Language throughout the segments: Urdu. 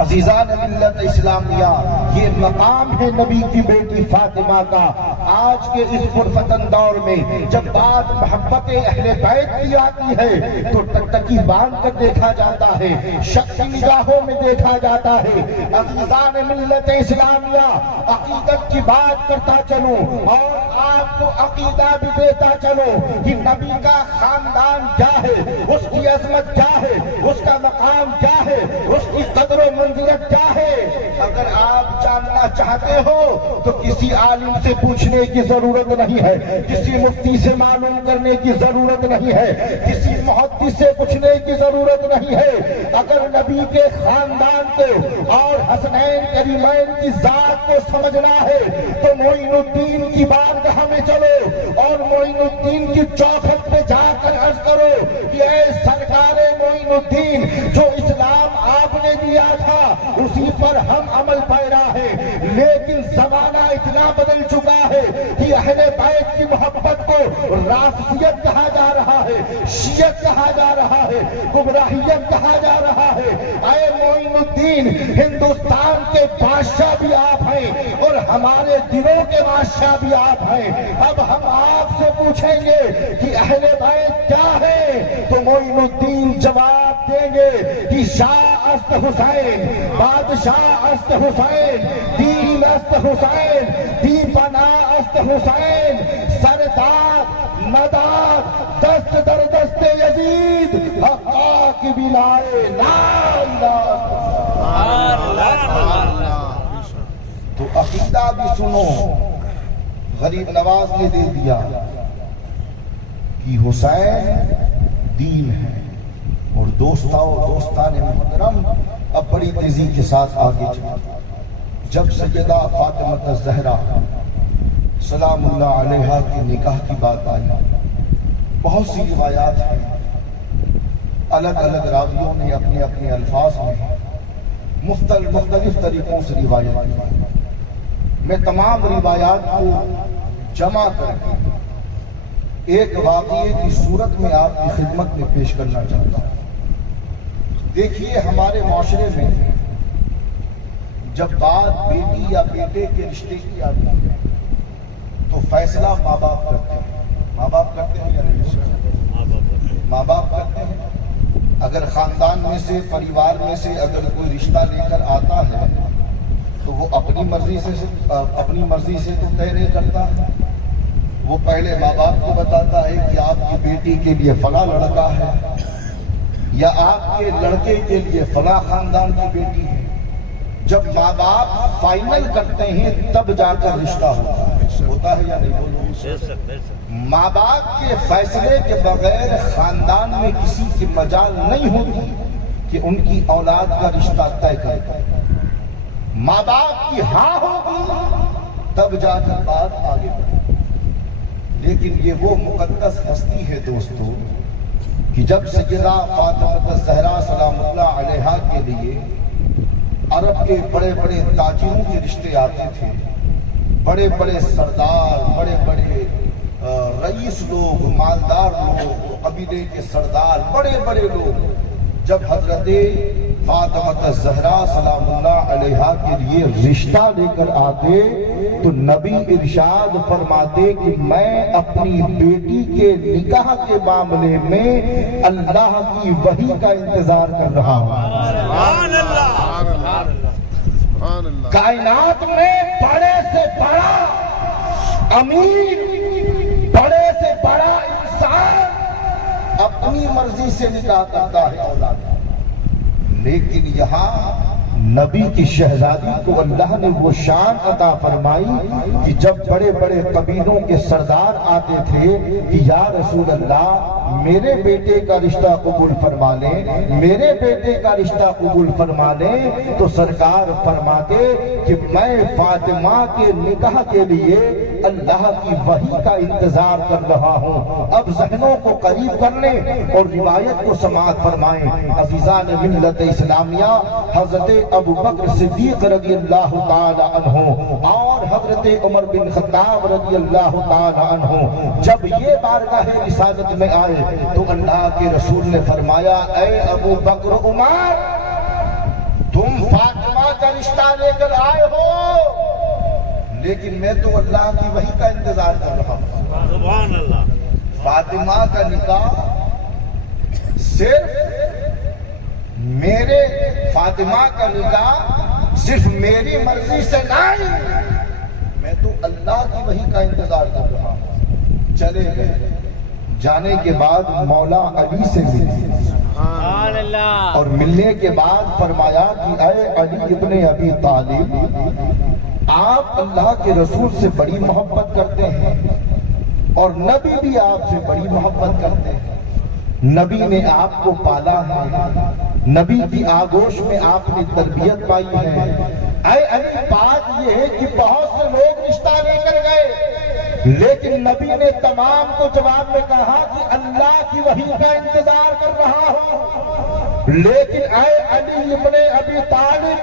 عزیزان ملت اسلامیہ، یہ مقام ہے نبی کی بیٹی فاطمہ کا۔ آج کے اس پرفتن دور میں جب بات محبت اہل بیت کی آتی ہے تو ٹکٹکی باندھ کر دیکھا جاتا ہے، شک کی نگاہوں میں دیکھا جاتا ہے۔ عزیزان ملت اسلامیہ، عقیدت کی بات کرتا چلوں اور آپ کو عقیدہ بھی دیتا چلوں کہ نبی کا خاندان کیا ہے، اس کی عظمت کیا ہے، اس کا مقام کیا ہے، اس کی قدر و منزلت کیا ہے۔ اگر آپ جاننا چاہتے ہو تو کسی عالم سے پوچھنے کی ضرورت نہیں ہے، کسی مفتی سے معلوم کرنے کی ضرورت نہیں ہے، کسی محدث سے پوچھنے کی ضرورت نہیں ہے۔ اگر نبی کے خاندان کو اور حسنین کریمین کی ذات کو سمجھنا ہے تو معین الدین کی بارگاہ میں چلو اور معین الدین کی چوکھٹ پہ جا کر عرض کرو کہ اے سرکار معین الدین، جو اسلام آپ نے دیا تھا اسی پر ہم عمل پیرا ہے، لیکن زمانہ اتنا بدل چکا ہے کہ اہل بیت کی محبت کو رافضیت کہا جا رہا ہے، شیعت کہا جا رہا ہے، گمراہیت کہا جا رہا ہے۔ اے معین الدین، ہندوستان کے بادشاہ بھی آپ ہیں اور ہمارے دلوں کے بادشاہ بھی آپ ہیں۔ اب ہم آپ سے پوچھیں گے کہ اہل بیت کیا ہے تو معین الدین جواب دیں گے کہ شاہ است حسین، بادشاہ است حسین، دین است حسین، دیپنا است حسین، سردار مدار دست در دست یزید، حقا کی بلائے لا الہ۔ تو عقیدہ بھی سنو، غریب نواز نے دے دیا کہ حسین دین ہے۔ اور دوستان محترم، اب بڑی تیزی کے ساتھ آگے چلیں۔ جب سیدہ فاطمہ الزہرا سلام اللہ علیہا کے نکاح کی بات آئی، بہت سی روایات ہیں، الگ الگ راویوں نے اپنے اپنے الفاظ میں مختلف طریقوں سے روایت کی۔ میں تمام روایات کو جمع کر کے ایک واقعے کی صورت میں آپ کی خدمت میں پیش کرنا چاہتا ہوں۔ دیکھیے، ہمارے معاشرے میں جب بات بیٹی یا بیٹے کے رشتے کی آتی ہے تو فیصلہ ماں باپ کرتے ہیں۔ ماں باپ کرتے ہیں یا نہیں؟ ماں باپ کرتے ہیں۔ اگر خاندان میں سے، پریوار میں سے اگر کوئی رشتہ لے کر آتا ہے تو وہ اپنی مرضی سے تو طے نہیں کرتا ہے۔ وہ پہلے ماں باپ کو بتاتا ہے کہ آپ کی بیٹی کے لیے فلاں لڑکا ہے یا آپ کے لڑکے کے لیے فلاں خاندان کی بیٹی ہے۔ جب ماں باپ فائنل کرتے ہیں تب جا کر رشتہ ہوتا ہے یا نہیں بولو؟ ماں باپ کے فیصلے کے بغیر خاندان میں کسی کی مجال نہیں ہوتی کہ ان کی اولاد کا رشتہ طے کرے۔ ماں باپ کی ہاں ہوگی تب جا کر بات آگے بڑھے۔ لیکن یہ وہ مقدس ہستی ہے دوستو کہ جب سیدہ فاطمہ الزہرا سلام اللہ علیہا کے لیے عرب کے بڑے بڑے تاجروں کے رشتے آتے تھے، بڑے بڑے سردار، بڑے بڑے رئیس لوگ، مالدار لوگ، قبیلے کے سردار، بڑے بڑے لوگ جب حضرت فاطمہ الزہرا سلام اللہ علیہا کے لیے رشتہ لے کر آتے تو نبی ارشاد فرماتے کہ میں اپنی بیٹی کے نکاح کے معاملے میں اللہ کی وحی کا انتظار کر رہا ہوں۔ سبحان اللہ۔ کائنات میں بڑے سے بڑا امیر، بڑے سے بڑا انسان اپنی مرضی سے نکاح کرتا ہے اولاد، لیکن یہاں نبی کی شہزادی کو اللہ نے وہ شان عطا فرمائی کہ جب بڑے بڑے قبیلوں کے سردار آتے تھے کہ یا رسول اللہ میرے بیٹے کا رشتہ قبول فرما لیں، میرے بیٹے کا رشتہ قبول فرما لیں، تو سرکار فرماتے کہ میں فاطمہ کے نکاح کے لیے اللہ کی وحی کا انتظار کر رہا ہوں۔ اب ذہنوں کو قریب کر لیں اور روایت کو سماعت فرمائیں۔ عزیزان ملت اسلامیہ، حضرت ابو بکر صدیق رضی اللہ تعالی عنہ اور حضرت عمر بن خطاب رضی اللہ تعالی عنہ جب یہ بارگاہ رسالت میں آئے تو اللہ کے رسول نے فرمایا اے ابو بکر عمر تم فاطمہ کا رشتہ لے کر آئے ہو، لیکن میں تو اللہ کی وحی کا انتظار کر رہا ہوں۔ سبحان اللہ۔ فاطمہ کا نکاح فاطمہ کا نکاح صرف میری مرضی سے نہیں، میں تو اللہ کی وحی کا انتظار کر رہا ہوں۔ چلے گئے، جانے کے بعد مولا علی سے ملے، سبحان اللہ۔ اور ملنے کے بعد فرمایا کہ اے علی ابن ابی طالب، آپ اللہ کے رسول سے بڑی محبت کرتے ہیں اور نبی بھی آپ سے بڑی محبت کرتے ہیں۔ نبی نے آپ کو پالا ہے، نبی کی آغوش میں آپ نے تربیت پائی ہے۔ اے علی، بات یہ ہے کہ بہت سے لوگ رشتہ لے کر گئے، لیکن نبی نے تمام کو جواب میں کہا کہ اللہ کی وحی کا انتظار کر رہا ہوں۔ لیکن اے علی ابن ابی طالب،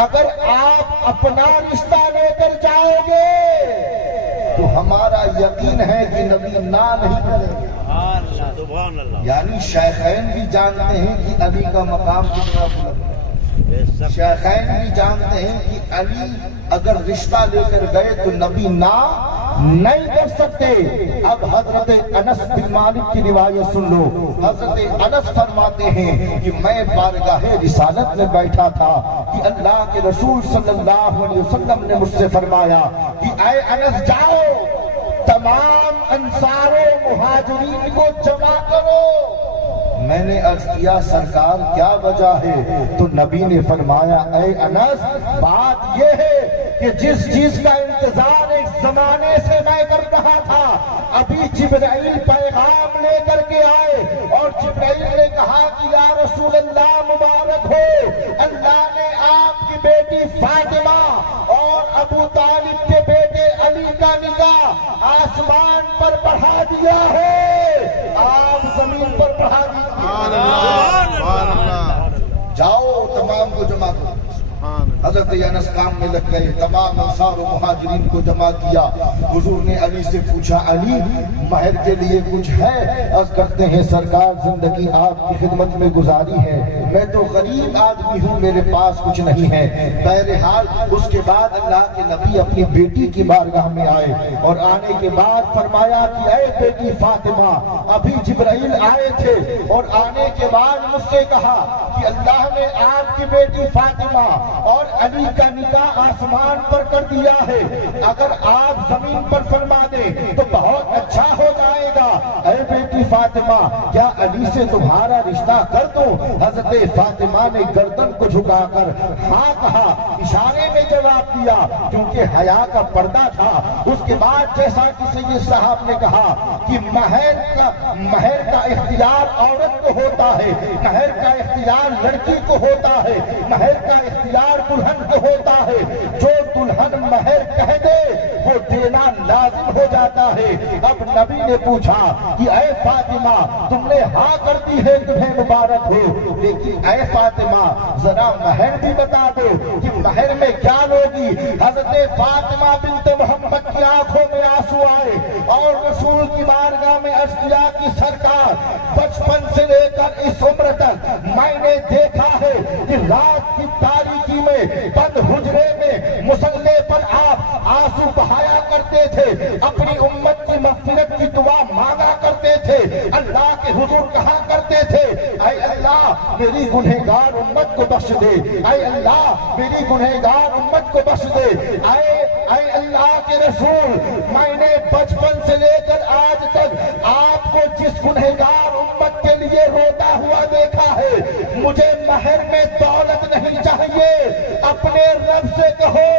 اگر آپ اپنا رشتہ لے کر جاؤ گے تو ہمارا یقین ہے کہ نبی نہ نہیں کریں گے۔ سبحان اللہ۔ یعنی شیخین بھی جانتے ہیں کہ علی کا مقام کتنا بلند ہے، شیخین بھی جانتے ہیں کہ علی اگر رشتہ لے کر گئے تو نبی نہ نہیں کر سکتے۔ اب حضرت انس بن مالک کی روایت سن لو۔ حضرت انس فرماتے ہیں کہ میں بارگاہ رسالت میں بیٹھا تھا کہ اللہ کے رسول صلی اللہ علیہ وسلم نے مجھ سے فرمایا کہ اے انس، جاؤ تمام انصار و مہاجرین کو جمع کرو۔ میں نے عرض کیا سرکار کیا وجہ ہے؟ تو نبی نے فرمایا اے انس، بات یہ ہے کہ جس چیز کا انتظار ایک زمانے سے میں کر رہا تھا، ابھی جبرائیل پیغام لے کر کے آئے اور جبرائیل نے کہا کہ یا رسول اللہ مبارک ہو، اللہ نے آپ کی بیٹی فاطمہ اور ابو طالب کے بیٹے علی کا نکاح آسمان پر بڑھا دیا ہے، آپ زمین پر بڑھا دیجیے۔ جاؤ تمام کو جمع کرو۔ حضرت انس کام میں لگ گئے، تمام انصار و مہاجرین کو جمع کیا۔ حضور نے علی سے پوچھا علی مہر کے لیے کچھ ہے؟ عرض کرتے ہیں سرکار زندگی آپ کی خدمت میں گزاری ہے، میں تو غریب آدمی ہوں، میرے پاس کچھ نہیں ہے۔ بہرحال اس کے بعد اللہ کے نبی اپنی بیٹی کی بارگاہ میں آئے اور آنے کے بعد فرمایا کہ اے بیٹی فاطمہ، ابھی جبرائیل آئے تھے اور آنے کے بعد مجھ سے کہا کہ اللہ نے آپ کی بیٹی فاطمہ اور علی کا نکاح آسمان پر کر دیا ہے، اگر آپ زمین پر فرما دیں تو بہت اچھا ہو جائے گا۔ اے بیٹی فاطمہ، کیا علی سے تمہارا رشتہ کر دوں؟ حضرت فاطمہ نے گردن کو جھکا کر ہاں کہا، اشارے میں جواب دیا کیونکہ حیا کا پردہ تھا۔ اس کے بعد جیسا کہ سید صاحب نے کہا کہ مہر کا اختیار عورت کو ہوتا ہے، مہر کا اختیار لڑکی کو ہوتا ہے، مہر کا اختیار دلہن کو ہوتا ہے۔ جو دلہن مہر کہہ دے وہ دینا لازم ہو جاتا ہے۔ اب نبی نے پوچھا کہ اے فاطمہ، تم نے ہاں کر دی ہے، تمہیں مبارک ہو، لیکن اے فاطمہ ذرا مہر بھی بتا دو کہ مہر میں کیا لوگی؟ حضرت فاطمہ بنت محمد کی آنکھوں میں آنسو آئے اور رسول کی بارگاہ میں عرض کیا کہ سرکار، بچپن سے لے کر اس عمر تک میں نے دیکھا ہے کہ رات کی تاریکی میں بند حجرے میں مصلے پر آپ آنسو بہایا کرتے تھے، اپنی امت کی مغفرت کی دعا مانگا کرتے تھے، اللہ کے حضور کہا کرتے تھے اے اللہ میری گنہگار امت کو بخش دے، اے اللہ میری گنہگار امت کو بخش دے۔ اے اللہ کے رسول، میں نے بچپن سے لے کر آج تک آپ کو جس گنہگار امت کے لیے روتا ہوا دیکھا ہے، مجھے مہر میں دولت نہیں چاہیے، اپنے رب سے کہو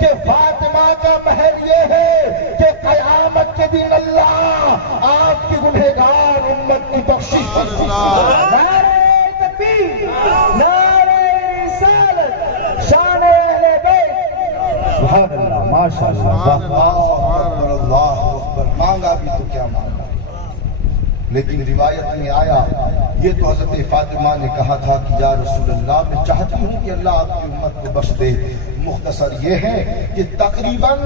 کہ فاطمہ کا مہر یہ ہے کہ قیامت کے دن اللہ آپ کی گنہگار امت کی بخشش کرے۔ نعرہ تکبیر، نعرہ رسالت، شان اہل بیت۔ سبحان اللہ، ماشاء اللہ، اللہ اکبر۔ مانگا بھی تو کیا مانگا، لیکن روایت میں آیا یہ تو حضرت فاطمہ نے کہا تھا کہ یا رسول اللہ میں چاہتی ہوں کہ اللہ آپ کی امت کو بخش دے، مختصر یہ ہے کہ تقریباً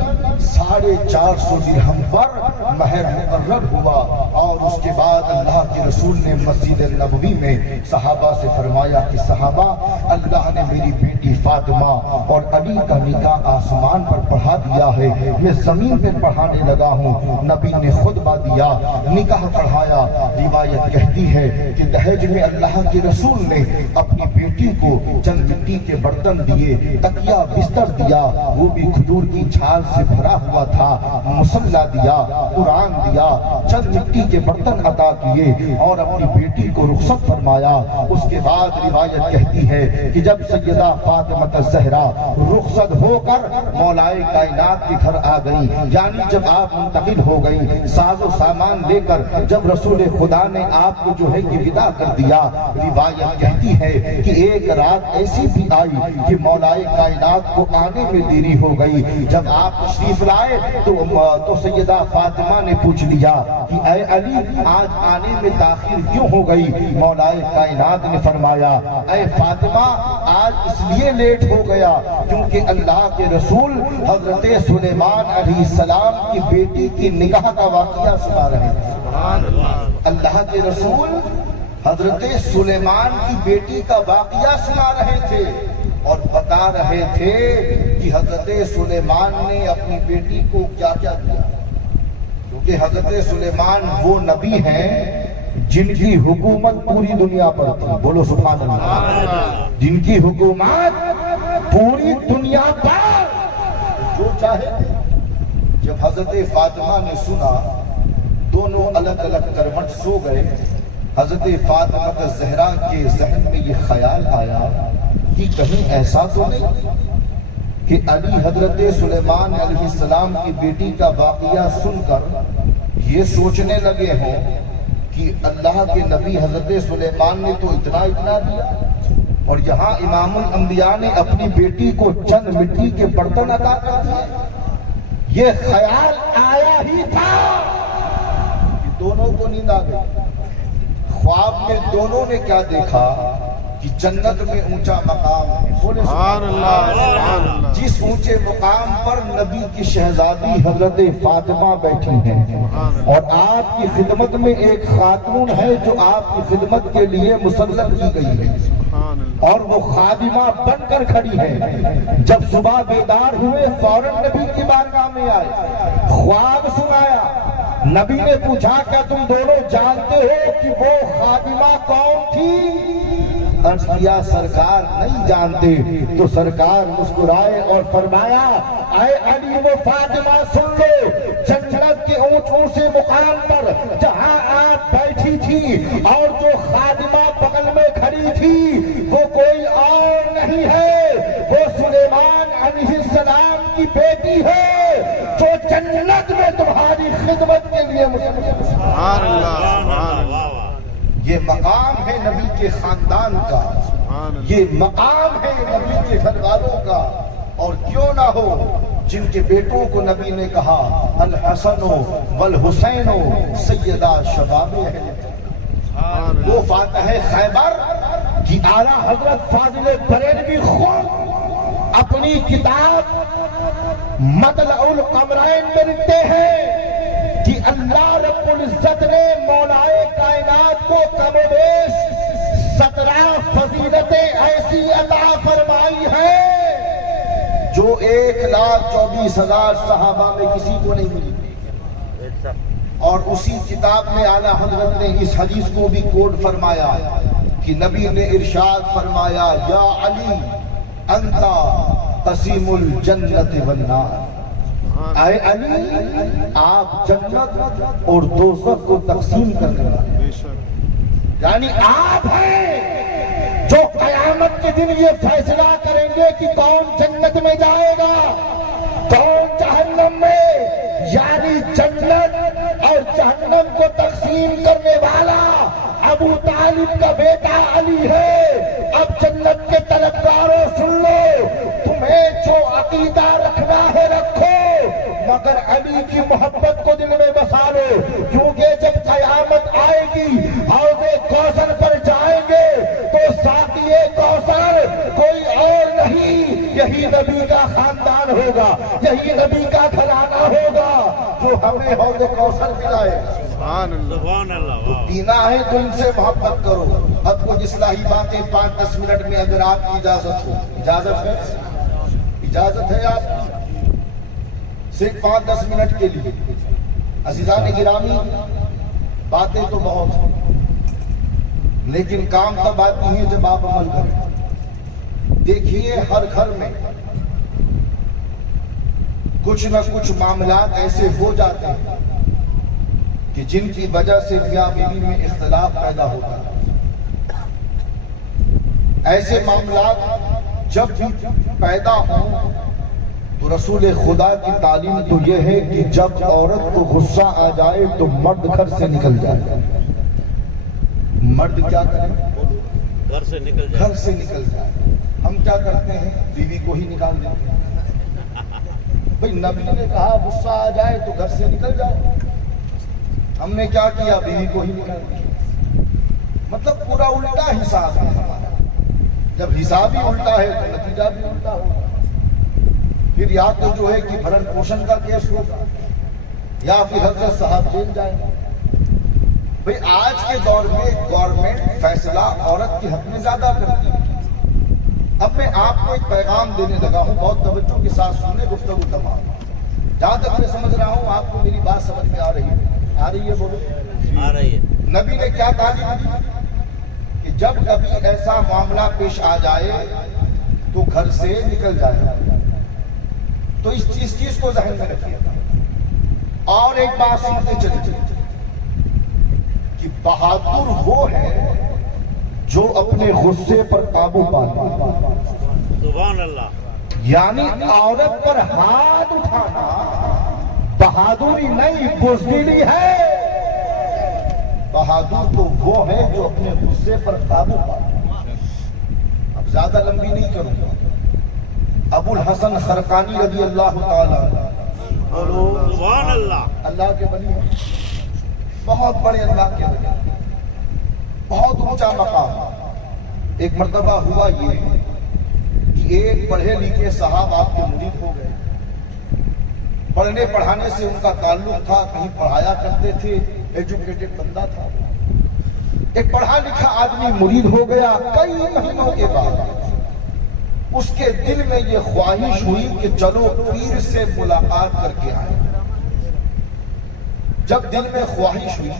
450 درہم پر مہر مقرر ہوا، اور اس کے بعد اللہ کے رسول نے مسجد نبوی میں صحابہ سے فرمایا کہ صحابہ، اللہ نے میری بیٹی فاطمہ اور علی کا نکاح آسمان پر پڑھا دیا ہے، میں زمین پر پڑھانے لگا ہوں۔ نبی نے خطبہ دیا، نکاح پڑھایا۔ روایت کہتی ہے کہ دہیج میں اللہ کے رسول نے اپنی بیٹی کو چند مٹی کے برتن دیے، تکیہ بستر دیا، وہ بھی کھجور کی چھال سے بھرا ہوا تھا، مصلی دیا، قرآن دیا، چند مٹی کے برتن عطا کیے اور اپنی بیٹی کو رخصت فرمایا۔ اس کے بعد روایت کہتی ہے کہ جب سیدہ فاطمہ الزہرا رخصت ہو کر مولائے کائنات کے گھر آ گئی، یعنی جب آپ منتقل ہو گئی ساز و سامان لے کر، جب رسول خدا نے آپ کو جو ہے کہ ودا کر دیا، روایت کہتی ہے کہ ایک رات ایسی بھی آئی کہ مولائے کائنات کو آنے میں دیری ہو گئی۔ جب آپ تشریف لائے تو سیدہ فاطمہ نے پوچھ لیا کہ اے علی، آج آنے میں تاخیر کیوں ہو گئی؟ مولائے کائنات نے فرمایا، اے فاطمہ، آج اس لیے لیٹ ہو گیا کیونکہ اللہ کے رسول حضرت سلیمان علیہ السلام کی بیٹی کی نکاح کا واقعہ سنا رہے تھے۔ اللہ کے رسول حضرت سلیمان کی بیٹی کا واقعہ سنا رہے تھے اور بتا رہے تھے کہ حضرت سلیمان نے اپنی بیٹی کو کیا کیا دیا، کیونکہ حضرت سلیمان وہ نبی ہیں جن کی حکومت پوری دنیا پر تھی۔ بولو سبحان اللہ۔ جن کی حکومت پوری دنیا پر جو چاہے۔ جب حضرت فاطمہ نے سنا، دونوں الگ الگ کروٹ سو گئے۔ حضرت فاطمہ الزہرا کے ذہن میں یہ خیال آیا کہ کہیں ایسا تو نہیں کہ علی حضرت سلیمان علیہ السلام کی بیٹی کا واقعہ سن کر یہ سوچنے لگے ہوں کہ اللہ کے نبی حضرت سلیمان نے تو اتنا دیا، اور یہاں امام الانبیاء نے اپنی بیٹی کو چند مٹی کے برتن عطا کر دیے۔ یہ خیال آیا ہی تھا کہ دونوں کو نیند آ گئی۔ خواب میں دونوں نے کیا دیکھا کہ جنت میں اونچا مقام ہے۔ بولے سبحان اللہ۔ جس اونچے مقام پر نبی کی شہزادی حضرت فاطمہ بیٹھی ہیں، اور آپ کی خدمت میں ایک خاتون ہے جو آپ کی خدمت کے لیے مسلط کی گئی ہے، اور وہ خادمہ بن کر کھڑی ہے۔ جب صبح بیدار ہوئے فوراً نبی کی بارگاہ میں آئے، خواب سنایا۔ نبی نے پوچھا کیا تم دونوں جانتے ہو کہ وہ خادمہ کون تھی؟ عرض کیا سرکار نہیں جانتے۔ تو سرکار مسکرائے اور فرمایا، اے علی، وہ فاطمہ سن لو، جنت کے اونچوں سے مقام پر جہاں آپ بیٹھی تھی اور جو خادمہ بغل میں کھڑی تھی، وہ کوئی اور نہیں ہے، وہ سلیمان علیہ السلام کی بیٹی ہے جو جنت میں تمہاری خدمت کے لیے سبحان اللہ۔ یہ مقام ہے نبی کے خاندان کا، یہ مقام ہے نبی کے گھر والوں کا، اور کیوں نہ ہو جن کے بیٹوں کو نبی نے کہا الحسن والحسین سیدہ شباب اہل، وہ فاتح خیبر کی اعلیٰ حضرت فاضل بریلوی خود اپنی کتاب مطلع القمرین میں لکھتے ہیں کہ اللہ رب العزت نے مولائے کائنات کو کم و بیش 17 فضیلتیں ایسی عطا فرمائی ہیں جو 1,24,000 صحابہ میں کسی کو نہیں ملی۔ اور اسی کتاب میں اعلیٰ حضرت نے اس حدیث کو بھی کوٹ فرمایا کہ نبی نے ارشاد فرمایا، یا علی انتا قسیم الجنت والنار، اے علی آپ جنت اور دوزخ کو تقسیم کرنے والے، یعنی آپ ہیں جو قیامت کے دن یہ فیصلہ کریں گے کہ کون جنت میں جائے گا کون جہنم میں، یعنی جنت اور جہنم کو تقسیم کرنے والا ابو طالب کا بیٹا علی ہے۔ اب جنت کے طلبگاروں سن لو، تمہیں جو عقیدہ رکھنا ہے رکھو، مگر علی کی محبت کو دل میں بسا لو، کیونکہ جب قیامت آئے گی حوض کوثر پر جائیں گے تو ساقی کوثر کوئی اور نہیں یہی نبی کا خاندان ہوگا، یہی نبی کا گھرانہ ہوگا جو ہمیں حوض کوثر دلائے۔ سبحان اللہ۔ تو پینا ہے تو ان سے محبت کرو۔ اب کچھ اصلاحی باتیں 5-10 منٹ میں اگر آپ کی اجازت ہو، اجازت ہے؟ اجازت ہے آپ کی؟ صرف 5-10 منٹ کے لیے۔ عزیزان گرامی، باتیں تو بہت ہیں لیکن کام تب آتی ہے جب آپ عمل کریں۔ دیکھیے ہر گھر میں کچھ نہ کچھ معاملات ایسے ہو جاتے ہیں کہ جن کی وجہ سے میاں بیوی میں اختلاف پیدا ہوتا ہے۔ ایسے معاملات جب بھی پیدا ہوں تو رسول خدا کی تعلیم تو یہ ہے کہ جب عورت کو غصہ آ جائے تو مرد گھر سے نکل جائے۔ مرد کیا کرے؟ گھر سے نکل جائے۔ گھر سے نکل جائے۔ ہم کیا کرتے ہیں؟ بیوی کو ہی نکال دیتے ہیں۔ بھئی نبی نے کہا غصہ آ جائے تو گھر سے نکل جاؤ، ہم نے کیا کیا؟ بیوی کو ہی نکال دیا۔ مطلب پورا الٹا حساب ہے ہمارا۔ جب حساب ہی الٹا ہے تو نتیجہ بھی الٹا ہوگا۔ پھر یا تو جو ہے کہ بھرن پوشن کا کیس ہوگا یا پھر حضرت صاحب جیل جائیں گے۔ بھئی آج کے دور میں گورنمنٹ فیصلہ عورت کے حق میں زیادہ کرتی ہے۔ اب میں آپ کو ایک پیغام دینے لگا ہوں، بہت توجہ کے ساتھ سنیں گفتگو تمام۔ جہاں تک میں سمجھ رہا ہوں آپ کو میری بات سمجھ میں آ رہی ہے؟ آ رہی ہے؟ بولو۔ آ رہی ہے۔ نبی نے کیا تعلیم دی کہ جب کبھی ایسا معاملہ پیش آ جائے تو گھر سے نکل جائے۔ تو اس چیز کو ذہن میں رکھیے۔ اور ایک بات سنتے چلیے کہ بہادر وہ ہے جو اپنے غصے پر قابو پا لے۔ سبحان اللہ۔ یعنی عورت پر ہاتھ اٹھانا بہادری نہیں، بزدلی ہے۔ بہادر تو وہ ہے جو اپنے غصے پر قابو پا لے۔ اب زیادہ لمبی نہیں کروں گا۔ ابو الحسن خرقانی رضی اللہ تعالی، بولو سبحان اللہ۔ اللہ کے ولی ہیں، بہت بڑے اللہ کے ولی، بہت اونچا مقام۔ ایک مرتبہ ہوا یہ کہ ایک پڑھے لکھے صاحب آپ کے مرید ہو گئے۔ پڑھنے پڑھانے سے ان کا تعلق تھا، کہیں پڑھایا کرتے تھے، ایجوکیٹڈ بندہ تھا۔ ایک پڑھا لکھا آدمی مرید ہو گیا۔ کئی مہینوں کے بعد اس کے دل میں یہ خواہش ہوئی کہ چلو پیر سے ملاقات کر کے آئے۔ جب دل میں خواہش ہوئی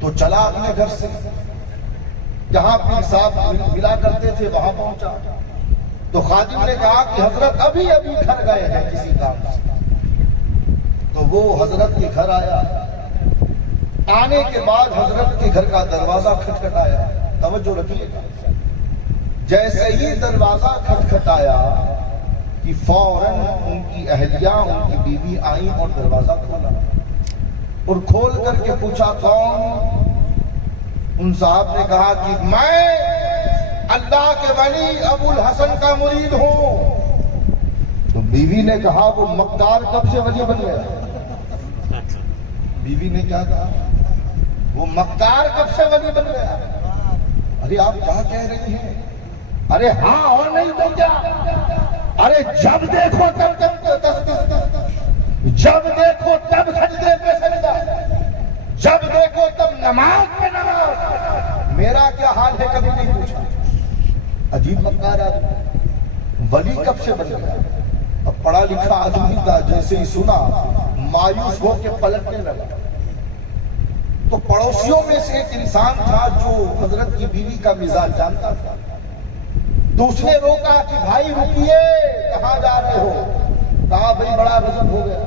تو چلا اپنے گھر سے، جہاں پیر صاحب ملا کرتے تھے وہاں پہنچا تو خادم نے کہا کہ حضرت ابھی گھر گئے ہیں کسی کام سے۔ تو وہ حضرت کے گھر آیا۔ آنے کے بعد حضرت کے گھر کا دروازہ کھٹکھٹایا۔ توجہ رکھیے گا، جیسے ہی دروازہ کھٹکھٹایا کہ فوراً ان کی اہلیہ، ان کی بیوی آئیں اور دروازہ کھولا اور کھول کر کے پوچھا کون؟ ان صاحب نے کہا کہ میں اللہ کے ولی ابو الحسن کا مرید ہوں۔ تو بیوی نے کہا وہ مکار کب سے ولی بن گیا؟ بیوی نے کیا کہا؟ وہ مکار کب سے ولی بن گیا؟ ارے آپ کیا کہہ رہی ہیں؟ ارے ہاں اور نہیں تو کیا؟ ارے جب دیکھو تب جب دیکھو تب سجدے پہ سجدہ، جب دیکھو تب نماز پہ نماز۔ میرا کیا حال ہے کبھی نہیں پوچھا۔ عجیب مکار آدمی، ولی کب سے بن گیا؟ اب پڑھا لکھا آدمی تھا، جیسے ہی سنا مایوس ہو کے پلٹنے لگا۔ تو پڑوسیوں میں سے ایک انسان تھا جو حضرت کی بیوی کا مزاج جانتا تھا۔ تو اس نے روکا کہ بھائی رکیے، کہاں جا رہے ہو؟ کہا بھائی بڑا غضب ہو گیا،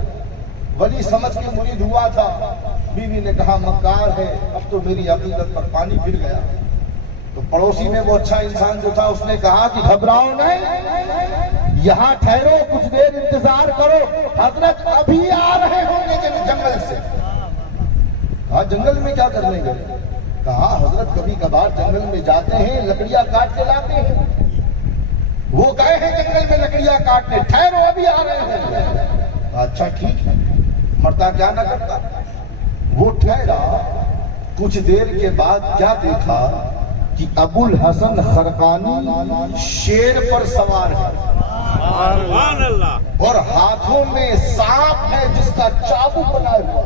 ولی سمجھ کے مرید ہوا تھا۔ بیوی نے کہا مکار ہے، اب تو میری عقیدت پر پانی پھر گیا۔ تو پڑوسی میں وہ اچھا انسان جو تھا اس نے کہا کہ گھبراؤ نہیں، یہاں ٹھہرو، کچھ دیر انتظار کرو، حضرت ابھی آ رہے ہوں گے جنگل سے۔ کہا جنگل میں کیا کرنے گئے؟ کہا حضرت کبھی کبھار جنگل میں جاتے ہیں، لکڑیاں کاٹ کے لاتے ہیں۔ وہ گئے ہیں جنگل میں لکڑیاں کاٹنے، ٹھہرو ابھی آ رہے ہیں۔ اچھا ٹھیک ہے، مرتا کیا نہ کرتا۔ وہ ٹھہرا، کچھ دیر کے بعد کیا دیکھا کہ ابو الحسن خرقانی شیر پر سوار ہے سبحان اللہ اور ہاتھوں میں سانپ ہے جس کا چابک بنائے ہوا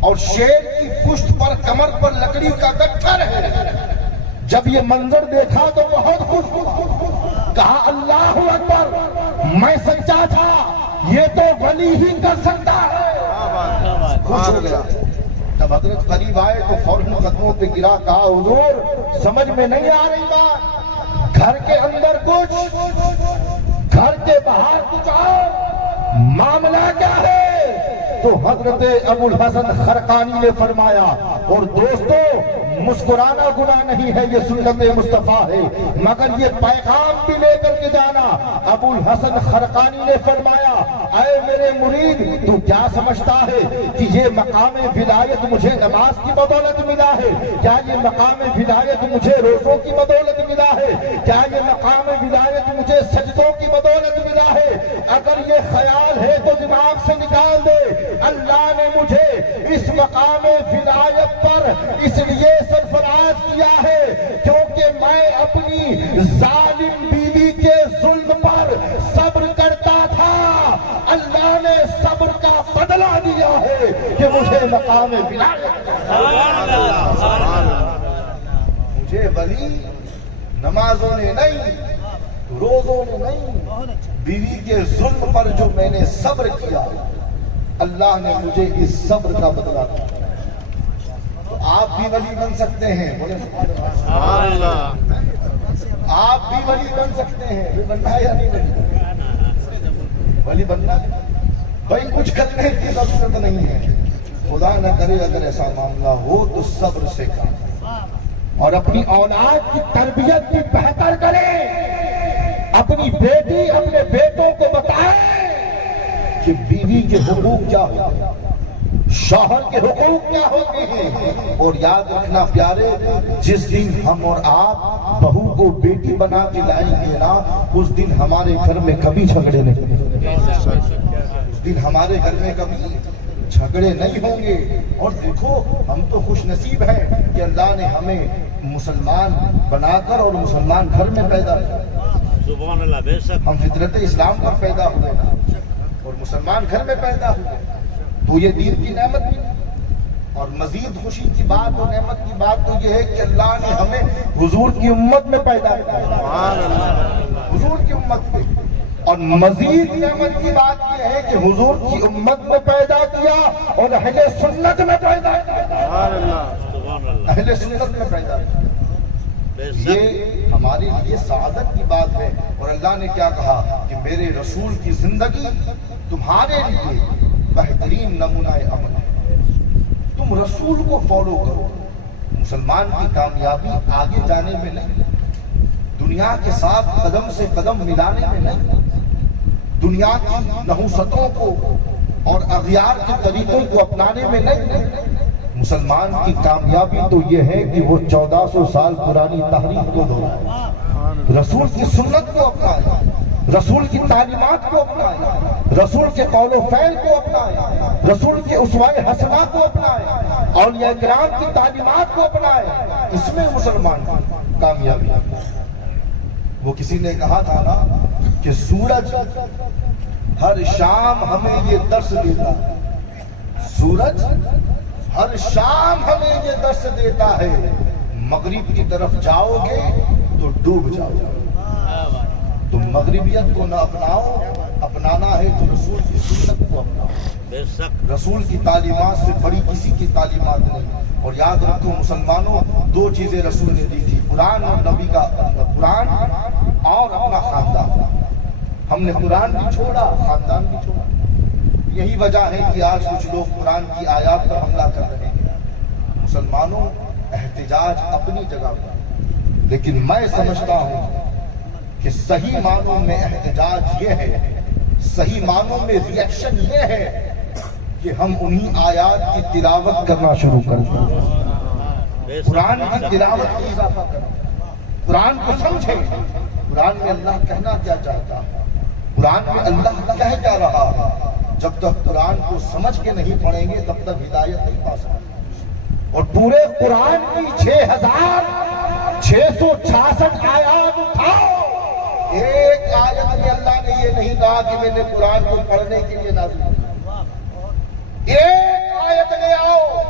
اور شیر کی پشت پر کمر پر لکڑی کا گٹھر ہے۔ جب یہ منظر دیکھا تو بہت خوش ہوا، کہا اللہ اکبر، میں سچا تھا، یہ تو ولی ہی کر سکتا ہے۔ خوش ہو گیا۔ جب حضرت قریب آئے تو فوراً قدموں پہ گرا، کہا حضور سمجھ میں نہیں آ رہی بات، گھر کے اندر کچھ، گھر کے باہر کچھ اور، معاملہ کیا ہے؟ تو حضرت ابو الحسن خرقانی نے فرمایا، اور دوستو مسکرانا گناہ نہیں ہے، یہ سنت مصطفیٰ ہے، مگر یہ پیغام بھی لے کر کے جانا۔ ابو الحسن خرقانی نے فرمایا، اے میرے مرید، تو کیا سمجھتا ہے کہ یہ مقام ولایت مجھے نماز کی بدولت ملا ہے؟ کیا یہ مقام ولایت مجھے روزوں کی بدولت ملا ہے؟ کیا یہ مقام ولایت مجھے سجدوں کی بدولت ملا ہے؟ اگر یہ خیال ہے تو دماغ سے نکال دے۔ اللہ نے مجھے اس مقام ولایت پر اس لیے سرفراز کیا ہے کیونکہ میں اپنی ظالم بیوی کے ظلم پر صبر کرتا تھا، اللہ نے صبر کا بدلہ دیا ہے کہ مجھے مقام ولایت، سبحان اللہ سبحان اللہ۔ مجھے ولی نمازوں نے نہیں، روزوں نے نہیں، بیوی کے ظلم پر جو میں نے صبر کیا، اللہ نے مجھے اس صبر کا بدلہ دیا۔ تو آپ بھی ولی بن سکتے ہیں، بولے سبحان اللہ۔ آپ بھی ولی بن سکتے ہیں، بھی بننا ہے یا نہیں بننا؟ ولی بننا ہے بھائی، کچھ کرنے کی ضرورت نہیں ہے، خدا نہ کرے اگر ایسا معاملہ ہو تو صبر سے کام، اور اپنی اولاد کی تربیت بھی بہتر کرے، اپنی بیٹی اپنے بیٹوں کو بتائے کہ بیوی کے حقوق کیا ہوتے ہیں، شوہر کے حقوق کیا ہوتے ہیں۔ اور یاد رکھنا پیارے، جس دن ہم اور آپ بہو کو بیٹی بنا کے لائیں گے نا، اس دن ہمارے گھر میں کبھی جھگڑے نہیں ہوں گے، اس دن ہمارے گھر میں کبھی جھگڑے نہیں ہوں گے۔ اور دیکھو ہم تو خوش نصیب ہیں کہ اللہ نے ہمیں مسلمان بنا کر اور مسلمان گھر میں پیدا کیا، سبحان اللہ بے شک۔ ہم فطرت اسلام پر پیدا ہوئے اور مسلمان گھر میں پیدا ہوئے، تو یہ دین کی نعمت بھی، اور مزید خوشی کی بات اور نعمت کی بات تو یہ ہے کہ اللہ نے ہمیں حضور کی امت میں پیدا کیا، حضور کی امت میں، اور مزید نعمت کی بات یہ ہے کہ حضور کی امت میں پیدا کیا اور اہل سنت میں پیدا کیا، سبحان اللہ اہل سنت میں پیدا کیا۔ بے شک۔ یہ ہمارے لیے سعادت کی بات ہے، اور اللہ نے کیا کہا کہ میرے رسول کی زندگی تمہارے لیے بہترین نمونہ عمل ہے، تم رسول کو فالو کرو۔ مسلمان کی کامیابی آگے جانے میں نہیں، دنیا کے ساتھ قدم سے قدم ملانے میں نہیں، دنیا کی نحوستوں کو اور اغیار کے طریقوں کو اپنانے میں نہیں۔ مسلمان کی کامیابی تو یہ ہے کہ وہ 1400 سال پرانی تحریک کو دہرائے، رسول کی سنت کو اپنائے، رسول کی تعلیمات کو اپنائے، رسول کے قول و فعل کو اپنائے، رسول کے اسوہ حسنہ کو اپنائے، اولیاء کرام کی تعلیمات کو اپنائے۔ اس میں مسلمان کی کامیابی۔ وہ کسی نے کہا تھا نا کہ سورج ہر شام ہمیں یہ درس دیتا ہے، سورج ہر شام ہمیں یہ درس دیتا ہے، مغرب کی طرف جاؤ گے تو ڈوب جاؤ گے۔ تم مغربیت کو نہ اپناؤ، اپنانا ہے تو رسول کی سنت کو اپناؤ۔ بے شک۔ رسول کی تعلیمات سے بڑی کسی کی تعلیمات نہیں۔ اور یاد رکھو مسلمانوں، دو چیزیں رسول نے دی تھی، قرآن اور نبی کا، قرآن اور اپنا خاندان۔ ہم نے قرآن بھی چھوڑا، خاندان بھی چھوڑا۔ یہی وجہ ہے کہ آج کچھ لوگ قرآن کی آیات پر حملہ کر رہے ہیں۔ مسلمانوں، احتجاج اپنی جگہ پر، لیکن میں سمجھتا ہوں کہ صحیح معنوں میں احتجاج یہ ہے، صحیح معنوں میں ریئیکشن یہ ہے کہ ہم انہی آیات کی تلاوت کرنا شروع کر دیں، بے شک۔ قرآن کی تلاوت میں اضافہ کریں، قرآن کو سمجھیں، قرآن میں اللہ کہنا کیا چاہتا ہے، قرآن میں اللہ کہہ کیا رہا ہے۔ جب تک قرآن کو سمجھ کے نہیں پڑھیں گے تب تک ہدایت نہیں پا سکتے۔ اور پورے قرآن کی 6000 666 آیات اٹھاؤ، ایک آیت میں اللہ نے یہ نہیں کہا کہ میں نے قرآن کو پڑھنے کے لیے نازل کیا۔ ایک آیت لے آؤ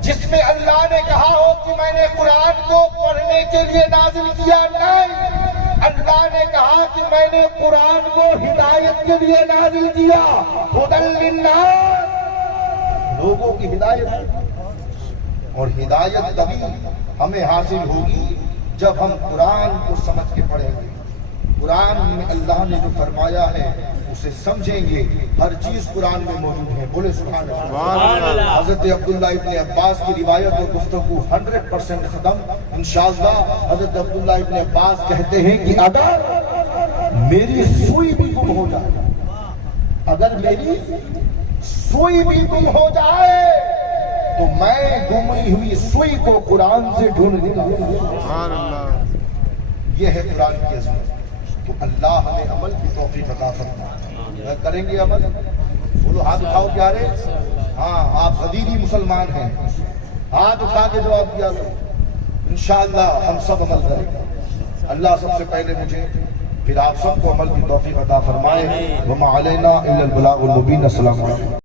جس میں اللہ نے کہا ہو کہ میں نے قرآن کو پڑھنے کے لیے نازل کیا، نہیں، اللہ نے کہا کہ میں نے قرآن کو ہدایت کے لیے نازل کیا، ہدی للناس، لوگوں کی ہدایت۔ اور ہدایت تبھی ہمیں حاصل ہوگی جب ہم قرآن کو سمجھ کے پڑھیں گے، قرآن میں اللہ نے جو فرمایا ہے اسے سمجھیں گے، ہر چیز قرآن میں موجود ہے، بولے سبحان اللہ۔ حضرت عبداللہ ابن عباس کی روایت اور گفتگو 100% ختم انشاءاللہ۔ حضرت عبداللہ ابن عباس کہتے ہیں کہ اگر میری سوئی بھی گم ہو جائے، اگر میری سوئی بھی گم ہو جائے تو میں گمی ہوئی سوئی کو قرآن سے ڈھونڈ نکالوں۔ یہ ہے قرآن کی عظمت۔ تو اللہ ہمیں عمل کی توفیق عطا فرمائے۔ کریں گے عمل؟ بولو ہاتھ اٹھاؤ پیارے۔ ہاں آپ غدیری مسلمان ہیں، ہاتھ اٹھا کے جواب دیا تو انشاءاللہ ہم سب عمل کریں گے۔ اللہ سب سے پہلے مجھے پھر آپ سب کو عمل کی توفیق عطا فرمائے۔ وما علینا الا البلاغ المبین۔ السلام علیکم۔